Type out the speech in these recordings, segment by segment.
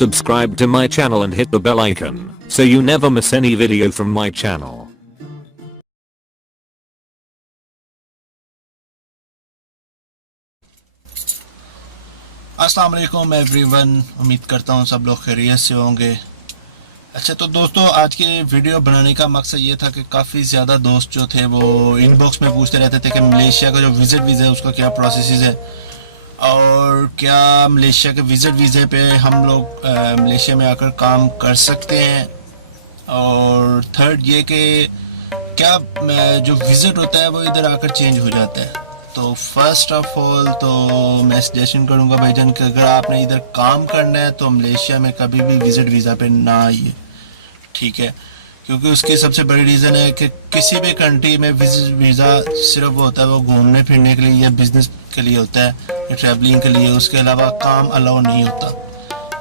Subscribe to my channel and hit the bell icon so you never miss any video from my channel. अस्सलाम वालेकुम everyone, उम्मीद करता हूँ सब लोग खैरियत से होंगे। अच्छा तो दोस्तों, आज की वीडियो बनाने का मकसद ये था कि काफ़ी ज़्यादा दोस्त जो थे वो इनबॉक्स में पूछते रहते थे कि मलेशिया का जो विज़िट वीज़ा है उसका क्या प्रोसेस है और क्या मलेशिया के विज़िट वीज़े पे हम लोग मलेशिया में आकर काम कर सकते हैं, और थर्ड ये कि क्या जो विज़िट होता है वो इधर आकर चेंज हो जाता है। तो फर्स्ट ऑफ ऑल तो मैं सजेशन करूँगा भाईजान कि अगर आपने इधर काम करना है तो मलेशिया में कभी भी विज़िट वीज़ा पे ना आइए, ठीक है, क्योंकि उसकी सबसे बड़ी रीज़न है कि किसी भी कंट्री में विज़िट वीज़ा सिर्फ होता है वो घूमने फिरने के लिए या बिज़नेस के लिए होता है या ट्रैवलिंग के लिए, उसके अलावा काम अलाउ नहीं होता।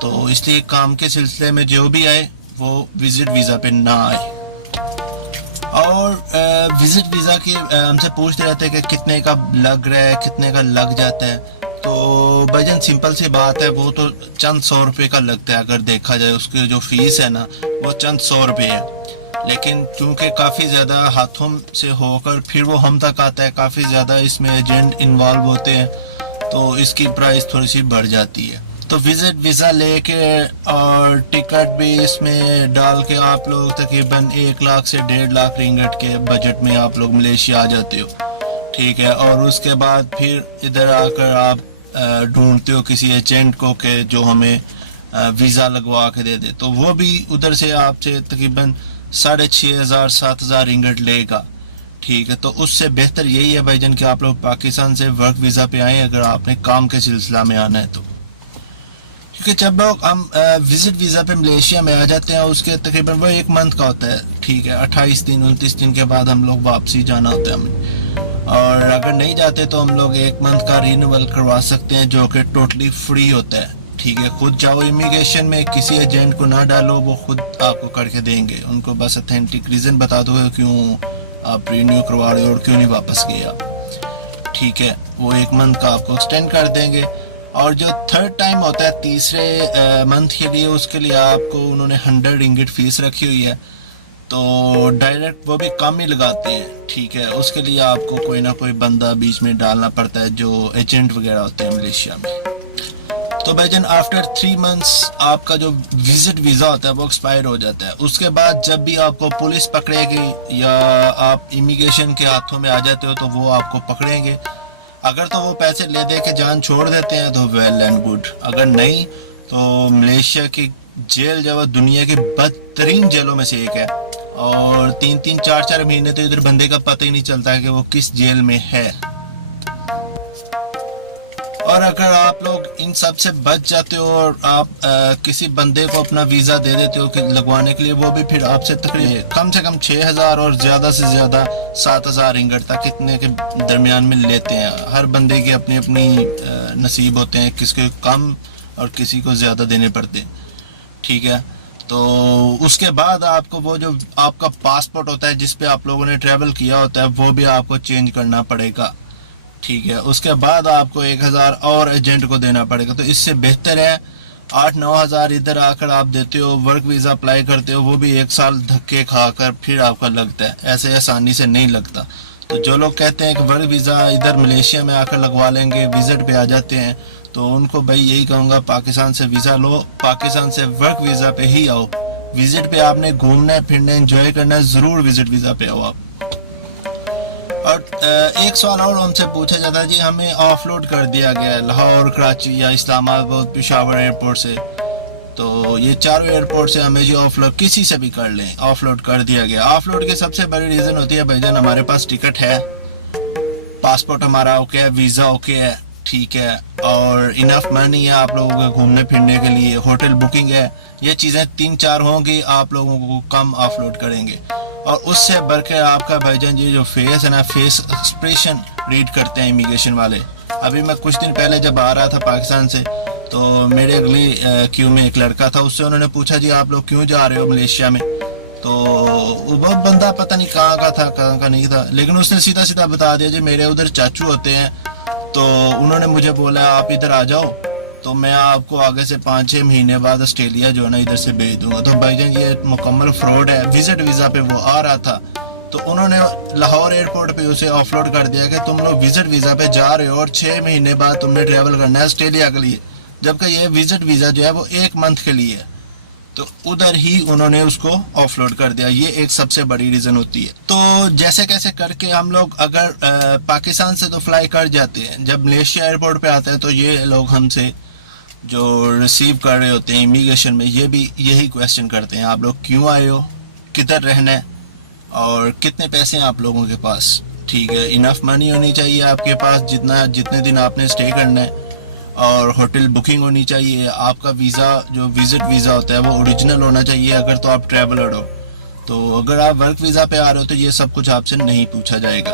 तो इसलिए काम के सिलसिले में जो भी आए वो विज़िट वीज़ा पे ना आए। और विज़िट वीज़ा की हमसे पूछते रहते हैं कि कितने का लग रहा है, कितने का लग जाता है। तो भाईजान सिंपल सी बात है, वो तो चंद 100 रुपये का लगता है। अगर देखा जाए उसकी जो फीस है ना वो चंद 100 रुपये है, लेकिन चूँकि काफ़ी ज़्यादा हाथों से होकर फिर वो हम तक आता है, काफ़ी ज़्यादा इसमें एजेंट इन्वॉल्व होते हैं, तो इसकी प्राइस थोड़ी सी बढ़ जाती है। तो विज़िट वीज़ा लेके और टिकट भी इसमें डाल के आप लोग तकरीबन 1 लाख से 1.5 लाख रिंगट के बजट में आप लोग मलेशिया आ जाते हो, ठीक है। और उसके बाद फिर इधर आकर आप ढूंढते हो किसी एजेंट को कि जो हमें वीज़ा लगवा के दे दे, तो वो भी उधर से आपसे तकरीबन 6,500-7,000 रिंगट लेगा, ठीक है। तो उससे बेहतर यही है भाईजान कि आप लोग पाकिस्तान से वर्क वीज़ा पे आएँ अगर आपने काम के सिलसिला में आना है तो, क्योंकि जब लोग हम विज़िट वीज़ा पे मलेशिया में आ जाते हैं उसके तकरीबन वो 1 मंथ का होता है, ठीक है। 28 दिन 29 दिन के बाद हम लोग वापसी जाना होता है हमें, और अगर नहीं जाते तो हम लोग 1 मंथ का रिन्यूअल करवा सकते हैं जो कि टोटली फ्री होता है, ठीक है। खुद जाओ इमिग्रेशन में, किसी एजेंट को ना डालो, वो खुद आपको करके देंगे। उनको बस अथेंटिक रीज़न बता दो क्यों आप रिन्यू करवा रहे हो और क्यों नहीं वापस गए आप, ठीक है। वो 1 मंथ का आपको एक्सटेंड कर देंगे। और जो थर्ड टाइम होता है तीसरे मंथ के लिए, उसके लिए आपको उन्होंने 100 रिंगिट फीस रखी हुई है, तो डायरेक्ट वो भी कम ही लगाते हैं, ठीक है। उसके लिए आपको कोई ना कोई बंदा बीच में डालना पड़ता है जो एजेंट वगैरह होते हैं मलेशिया में। तो भाईजान आफ्टर 3 मंथ्स आपका जो विज़िट वीज़ा होता है वो एक्सपायर हो जाता है। उसके बाद जब भी आपको पुलिस पकड़ेगी या आप इमिग्रेशन के हाथों में आ जाते हो तो वो आपको पकड़ेंगे। अगर तो वो पैसे ले दे के जान छोड़ देते हैं तो वेल एंड गुड, अगर नहीं तो मलेशिया की जेल जो है दुनिया की बदतरीन जेलों में से एक है, और 3-3 4-4 महीने तो इधर बंदे का पता ही नहीं चलता है कि वो किस जेल में है। और अगर आप लोग इन सब से बच जाते हो और आप किसी बंदे को अपना वीज़ा दे देते हो कि लगवाने के लिए, वो भी फिर आपसे तकरीबन कम से कम 6,000 और ज़्यादा से ज़्यादा 7,000 रिंगट तक कितने के दरमियान में लेते हैं। हर बंदे के अपनी अपनी नसीब होते हैं, किसी को कम और किसी को ज़्यादा देने पड़ते हैं, ठीक है। तो उसके बाद आपको वो जो आपका पासपोर्ट होता है जिस पे आप लोगों ने ट्रैवल किया होता है वो भी आपको चेंज करना पड़ेगा, ठीक है। उसके बाद आपको 1,000 और एजेंट को देना पड़ेगा। तो इससे बेहतर है 8-9 हज़ार इधर आकर आप देते हो, वर्क वीज़ा अप्लाई करते हो, वो भी 1 साल धक्के खाकर फिर आपका लगता है, ऐसे आसानी से नहीं लगता। तो जो लोग कहते हैं कि वर्क वीज़ा इधर मलेशिया में आकर लगवा लेंगे, विज़िट पे आ जाते हैं, तो उनको भाई यही कहूँगा पाकिस्तान से वीज़ा लो, पाकिस्तान से वर्क वीज़ा पे ही आओ। विज़िट पे आपने घूमना है फिरना है एंजॉय करना है, ज़रूर विज़िट वीज़ा पे आओ आप। और एक सवाल और हमसे पूछा जाता है, जी हमें ऑफलोड कर दिया गया है लाहौर, कराची या इस्लामाबाद, पेशावर एयरपोर्ट से, तो ये चारों एयरपोर्ट से हमें जी ऑफलोड किसी से भी कर लें, ऑफलोड कर दिया गया। ऑफलोड की सबसे बड़ी रीज़न होती है भाईजान हमारे पास टिकट है, पासपोर्ट हमारा ओके है, वीज़ा ओके है, ठीक है, और इनफ मनी है आप लोगों को घूमने फिरने के लिए, होटल बुकिंग है, ये चीज़ें 3-4 होंगी, आप लोगों को कम ऑफलोड करेंगे। और उससे बढ़ के आपका भाईजान ये जो फेस है ना, फेस एक्सप्रेशन रीड करते हैं इमिग्रेशन वाले। अभी मैं कुछ दिन पहले जब आ रहा था पाकिस्तान से, तो मेरे अगली क्यू में एक लड़का था, उससे उन्होंने पूछा जी आप लोग क्यों जा रहे हो मलेशिया में, तो वो बंदा पता नहीं कहाँ का था कहाँ का नहीं था, लेकिन उसने सीधा सीधा बता दिया जी मेरे उधर चाचू होते हैं, तो उन्होंने मुझे बोला आप इधर आ जाओ, तो मैं आपको आगे से 5-6 महीने बाद ऑस्ट्रेलिया जो है ना इधर से भेज दूंगा। तो भाईजान ये मुकम्मल फ्रॉड है। विजिट वीज़ा पे वो आ रहा था तो उन्होंने लाहौर एयरपोर्ट पे उसे ऑफलोड कर दिया कि तुम लोग विजिट वीज़ा पे जा रहे हो और 6 महीने बाद तुमने ट्रैवल करना है ऑस्ट्रेलिया के लिए, जबकि ये विजिट वीज़ा जो है वो 1 मंथ के लिए है। तो उधर ही उन्होंने उसको ऑफलोड कर दिया। ये एक सबसे बड़ी रीज़न होती है। तो जैसे कैसे करके हम लोग अगर पाकिस्तान से तो फ्लाई कर जाते हैं, जब मलेशिया एयरपोर्ट पे आते हैं तो ये लोग हमसे जो रिसीव कर रहे होते हैं इमिग्रेशन में, ये भी यही क्वेश्चन करते हैं, आप लोग क्यों आए हो, किधर रहना है और कितने पैसे हैं आप लोगों के पास। ठीक है, इनफ मनी होनी चाहिए आपके पास जितने दिन आपने स्टे करना है, और होटल बुकिंग होनी चाहिए। आपका वीज़ा जो विजिट वीज़ा होता है वो ओरिजिनल होना चाहिए अगर तो आप ट्रैवलर हो। तो अगर आप वर्क वीज़ा पे आ रहे हो तो ये सब कुछ आपसे नहीं पूछा जाएगा।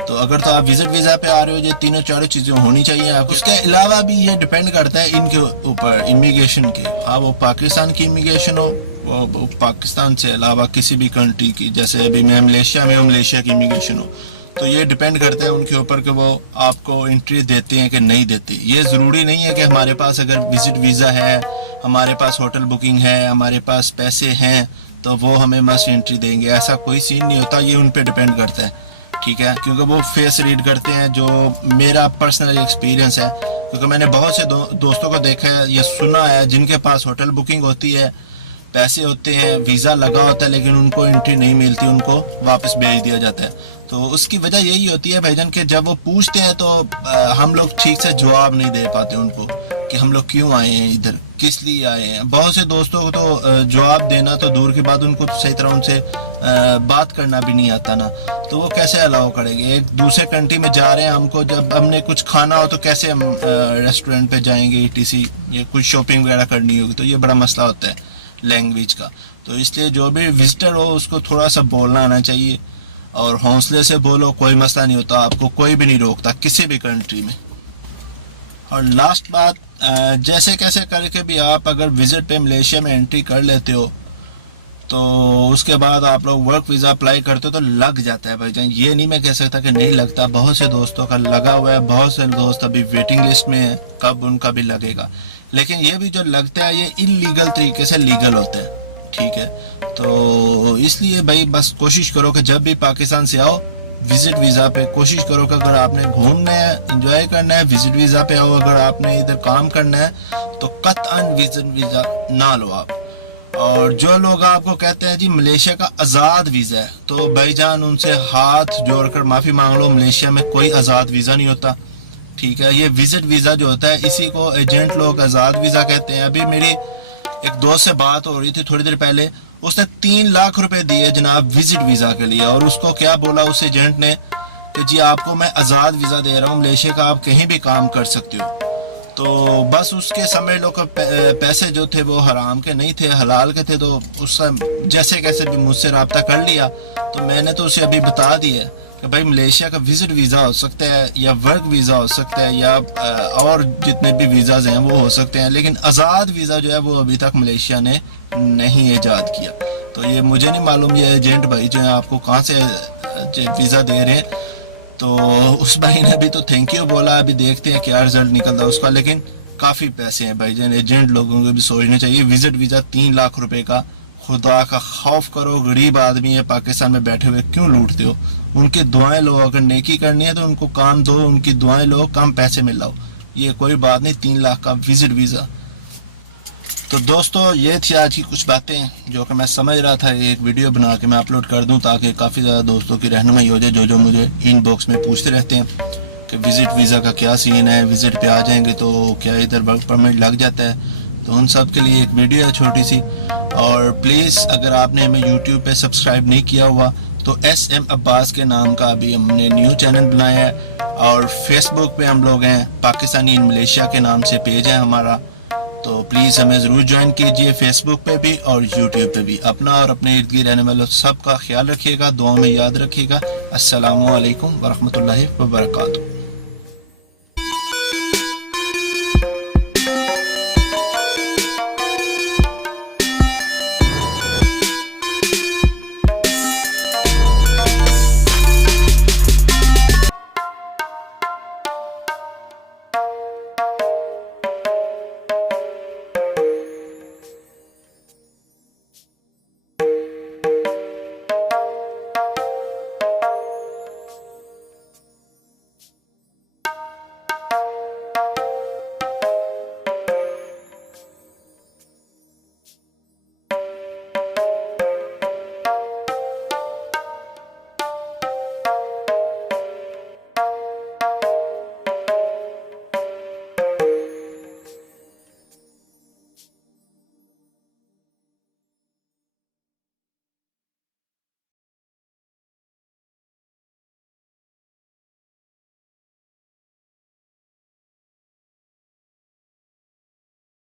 तो अगर तो आप विजिट वीज़ा पे आ रहे हो, ये तीनों चारों चीज़ें होनी चाहिए आपको। उसके अलावा भी ये डिपेंड करता है इनके ऊपर, इमिग्रेशन के। हाँ, वो पाकिस्तान की इमिग्रेशन हो, वो पाकिस्तान से अलावा किसी भी कंट्री की, जैसे अभी मैं मलेशिया में हूँ, मलेशिया की इमिग्रेशन हो, तो ये डिपेंड करता है उनके ऊपर कि वो आपको एंट्री देते हैं कि नहीं देते। ये ज़रूरी नहीं है कि हमारे पास अगर विजिट वीज़ा है, हमारे पास होटल बुकिंग है, हमारे पास पैसे हैं तो वो हमें मस्ट एंट्री देंगे। ऐसा कोई सीन नहीं होता, ये उन पे डिपेंड करता है। ठीक है, क्योंकि वो फेस रीड करते हैं। जो मेरा पर्सनल एक्सपीरियंस है, क्योंकि मैंने बहुत से दोस्तों को देखा है, ये सुना है, जिनके पास होटल बुकिंग होती है, पैसे होते हैं, वीज़ा लगा होता है, लेकिन उनको एंट्री नहीं मिलती, उनको वापस भेज दिया जाता है। तो उसकी वजह यही होती है भाईजान कि जब वो पूछते हैं तो हम लोग ठीक से जवाब नहीं दे पाते उनको कि हम लोग क्यों आए हैं इधर, किस लिए आए हैं। बहुत से दोस्तों को तो जवाब देना तो दूर की बात, उनको सही तरह उनसे बात करना भी नहीं आता ना, तो वो कैसे अलाउ करेंगे। एक दूसरे कंट्री में जा रहे हैं, हमको जब हमने कुछ खाना हो तो कैसे हम रेस्टोरेंट पे जाएंगे, ETC, या कुछ शॉपिंग वगैरह करनी होगी, तो ये बड़ा मसला होता है लैंग्वेज का। तो इसलिए जो भी विजिटर हो उसको थोड़ा सा बोलना आना चाहिए, और हौसले से बोलो, कोई मसला नहीं होता, आपको कोई भी नहीं रोकता किसी भी कंट्री में। और लास्ट बात, जैसे कैसे करके भी आप अगर विजिट पे मलेशिया में एंट्री कर लेते हो तो उसके बाद आप लोग वर्क वीज़ा अप्लाई करते हो तो लग जाता है भाईजान। ये नहीं मैं कह सकता कि नहीं लगता, बहुत से दोस्तों का लगा हुआ है, बहुत से दोस्त अभी वेटिंग लिस्ट में है, कब उनका भी लगेगा। लेकिन ये भी जो लगता है ये इलीगल तरीके से लीगल होता है। ठीक है, तो इसलिए भाई बस कोशिश करो कि जब भी पाकिस्तान से आओ विजिट वीज़ा पे, कोशिश करो कि अगर आपने घूमना है, एंजॉय करना है, विजिट वीज़ा पे आओ। अगर आपने इधर काम करना है तो कतअन विजिट वीज़ा ना लो आप। और जो लोग आपको कहते हैं जी मलेशिया का आज़ाद वीज़ा है, तो भाईजान उनसे हाथ जोड़कर माफ़ी मांग लो, मलेशिया में कोई आज़ाद वीज़ा नहीं होता। ठीक है, ये विजिट वीज़ा जो होता है इसी को एजेंट लोग आज़ाद वीज़ा कहते हैं। अभी मेरी एक दोस्त से बात हो रही थी थोड़ी देर पहले, उसने 3 लाख रुपए दिए जनाब विजिट वीज़ा के लिए, और उसको क्या बोला उस एजेंट ने कि जी आपको मैं आज़ाद वीज़ा दे रहा हूँ, मलेशिया का आप कहीं भी काम कर सकते हो। तो बस उसके समझ लो कि पैसे जो थे वो हराम के नहीं थे, हलाल के थे। तो उससे जैसे कैसे भी मुझसे रब्ता कर लिया, तो मैंने तो उसे अभी बता दिया कि भाई मलेशिया का विजिट वीज़ा हो सकता है, या वर्क वीज़ा हो सकता है, या और जितने भी वीज़ाज हैं वो हो सकते हैं, लेकिन आज़ाद वीज़ा जो है वो अभी तक मलेशिया ने नहीं ईजाद किया। तो ये मुझे नहीं मालूम ये एजेंट भाई जो है आपको कहाँ से वीज़ा दे रहे हैं। तो उस भाई ने भी तो थैंक यू बोला, अभी देखते हैं क्या रिजल्ट निकलता है उसका। लेकिन काफ़ी पैसे हैं भाईजान, एजेंट लोगों को भी सोचना चाहिए। विजिट वीज़ा 3 लाख रुपए का, खुदा का खौफ करो, गरीब आदमी है पाकिस्तान में बैठे हुए, क्यों लूटते हो। उनकी दुआएं लो, अगर नेकी करनी है तो उनको काम दो, उनकी दुआएं लो, कम पैसे में लाओ, ये कोई बात नहीं। 3 लाख का विजिट वीज़ा। तो दोस्तों ये थी आज की कुछ बातें जो कि मैं समझ रहा था एक वीडियो बना के मैं अपलोड कर दूं, ताकि काफ़ी ज़्यादा दोस्तों की रहनुमाई हो जाए जो मुझे इनबॉक्स में पूछते रहते हैं कि विज़िट वीज़ा का क्या सीन है, विज़िट पे आ जाएंगे तो क्या इधर वर्क परमिट लग जाता है। तो उन सब के लिए एक वीडियो है छोटी सी। और प्लीज़ अगर आपने हमें यूट्यूब पे सब्सक्राइब नहीं किया हुआ तो SM अब्बास के नाम का अभी हमने न्यू चैनल बनाया है, और फेसबुक पे हम लोग हैं, पाकिस्तानी इन मलेशिया के नाम से पेज है हमारा। तो प्लीज़ हमें ज़रूर ज्वाइन कीजिए फेसबुक पे भी और यूट्यूब पे भी। अपना और अपने इर्द गिर्द रहने वालों सब का ख्याल रखिएगा, दुआ में याद रखिएगा। अस्सलामु अलैकुम वरहमतुल्लाहि वबरकातुहू।